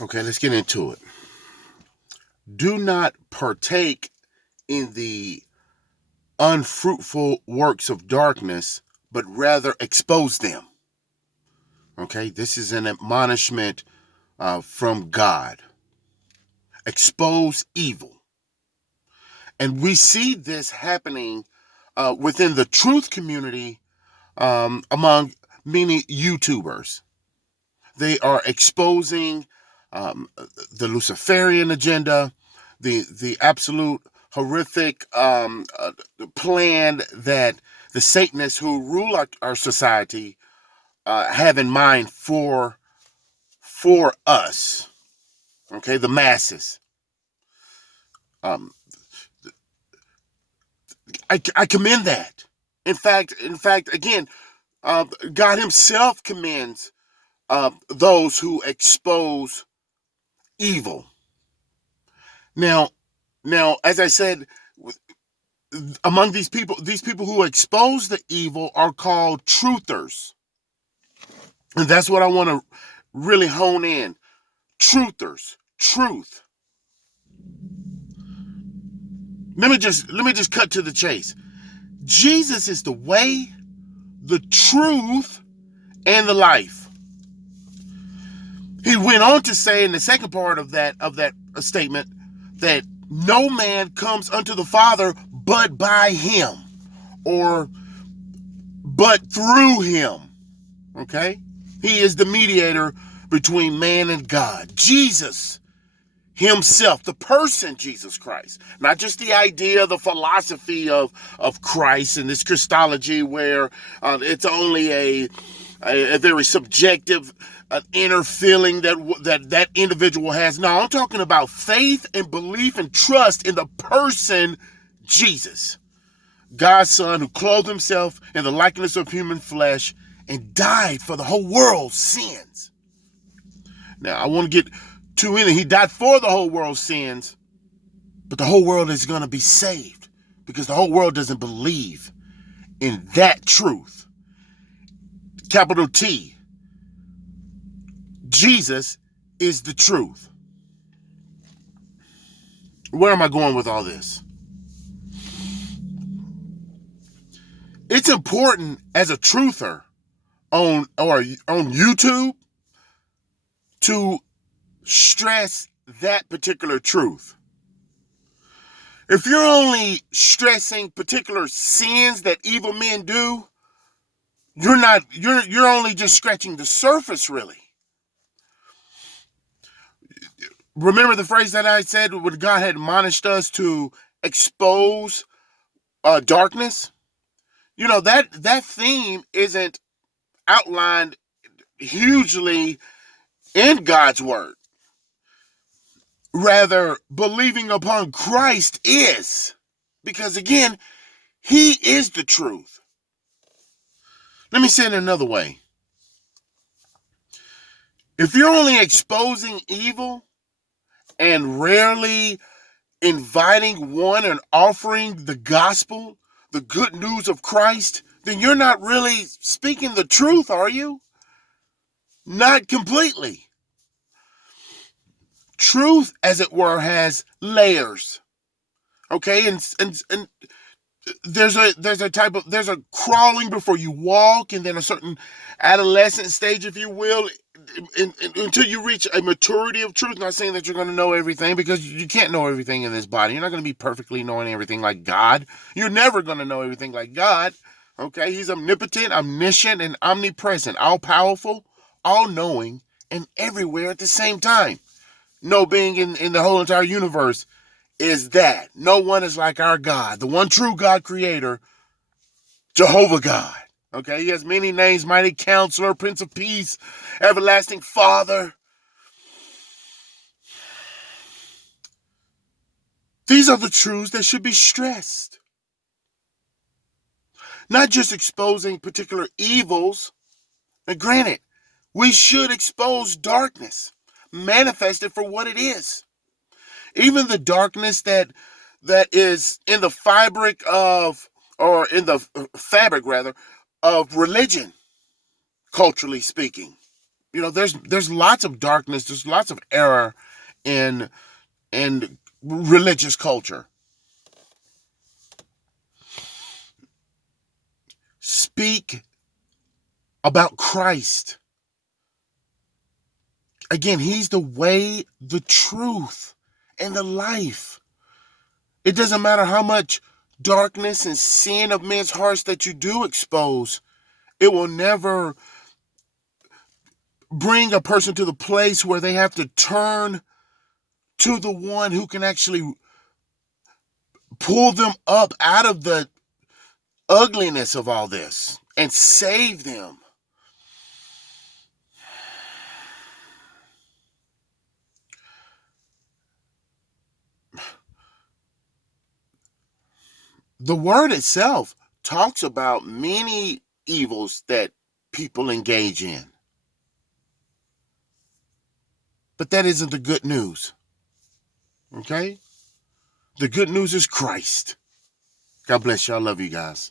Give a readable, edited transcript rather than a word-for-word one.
Okay, let's get into it. Do not partake in the unfruitful works of darkness, but rather expose them. Okay, this is an admonishment from God. Expose evil. And we see this happening within the truth community among many YouTubers. They are exposing um, the Luciferian agenda, the absolute horrific plan that the Satanists who rule our society have in mind for us. Okay, the masses. Um, I commend that. In fact, again, God Himself commends those who expose evil. Now, now, as I said, among these people who expose the evil are called truthers, and that's what I want to really hone in. Truthers, truth. Let me just cut to the chase. Jesus is the way, the truth, and the life. He went on to say in the second part of that statement that no man comes unto the Father but by Him, or but through Him. Okay? He is the mediator between man and God. Jesus Himself, the person Jesus Christ, not just the idea, the philosophy of Christ and this Christology where it's only a very subjective inner feeling that individual has. No, I'm talking about faith and belief and trust in the person Jesus, God's Son, who clothed Himself in the likeness of human flesh and died for the whole world's sins. Now, I want to get too in it. He died for the whole world's sins, but the whole world is going to be saved because the whole world doesn't believe in that truth. Capital T. Jesus is the truth. Where am I going with all this? It's important as a truther on YouTube to stress that particular truth. If you're only stressing particular sins that evil men do, you're only just scratching the surface, really. Remember the phrase that I said when God had admonished us to expose darkness? You know, that theme isn't outlined hugely in God's word. Rather, believing upon Christ is. Because again, He is the truth. Let me say it another way. If you're only exposing evil and rarely inviting one and offering the gospel, the good news of Christ, then you're not really speaking the truth, are you? Not completely. Truth, as it were, has layers. Okay, and there's a crawling before you walk, and then a certain adolescent stage, if you will, until you reach a maturity of truth. Not saying that you're going to know everything, because you can't know everything in this body. You're not going to be perfectly knowing everything like God. You're never going to know everything like God. Okay, He's omnipotent, omniscient, and omnipresent, all powerful, all knowing, and everywhere at the same time. No being in the whole entire universe is that. No one is like our God, the one true God creator, Jehovah God. Okay, He has many names: Mighty Counselor, Prince of Peace, Everlasting Father. These are the truths that should be stressed. Not just exposing particular evils. And granted, we should expose darkness, manifest it for what it is. Even the darkness that is in the fabric of, or in the fabric rather, of religion, culturally speaking. there's lots of darkness, there's lots of error in religious culture. Speak about Christ. Again, he's the way, the truth, and the life. It doesn't matter how much darkness and sin of men's hearts that you do expose. It will never bring a person to the place where they have to turn to the one who can actually pull them up out of the ugliness of all this and save them. The word itself talks about many evils that people engage in. But that isn't the good news. Okay? The good news is Christ. God bless you. I love you guys.